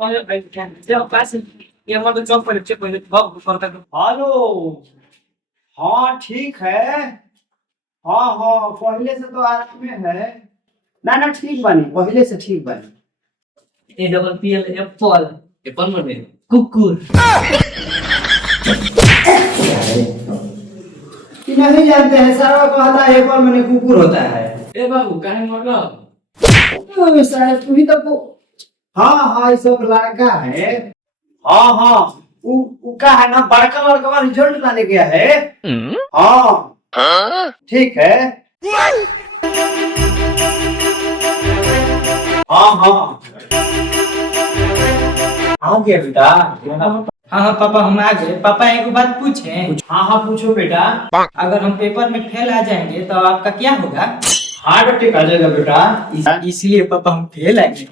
Hello. हाँ ठीक है। हाँ हाँ पहले से तो आज में है। ना ना ठीक बनी, पहले से ठीक बनी। A double P L Apple Apple में कुकुर कि नहीं जानते हैं, सारा कहता है एप्पल मैंने कुकुर होता है। ए बाबू काहे मर रहा शायद तू ही तो हाँ हाँ ये सब लड़का है। हाँ हाँ उ का है ना, बड़का लड़का रिजल्ट लाने गया है। हाँ ठीक है। हाँ हाँ आ गया बेटा। हाँ हाँ पापा हम आ गए। पापा एक बात पूछे? हाँ हाँ पूछो बेटा। अगर हम पेपर में फेल आ जाएंगे तो आपका क्या होगा? हार्ट अटैक आ जाएगा बेटा। इसलिए पापा हम फेल आएंगे।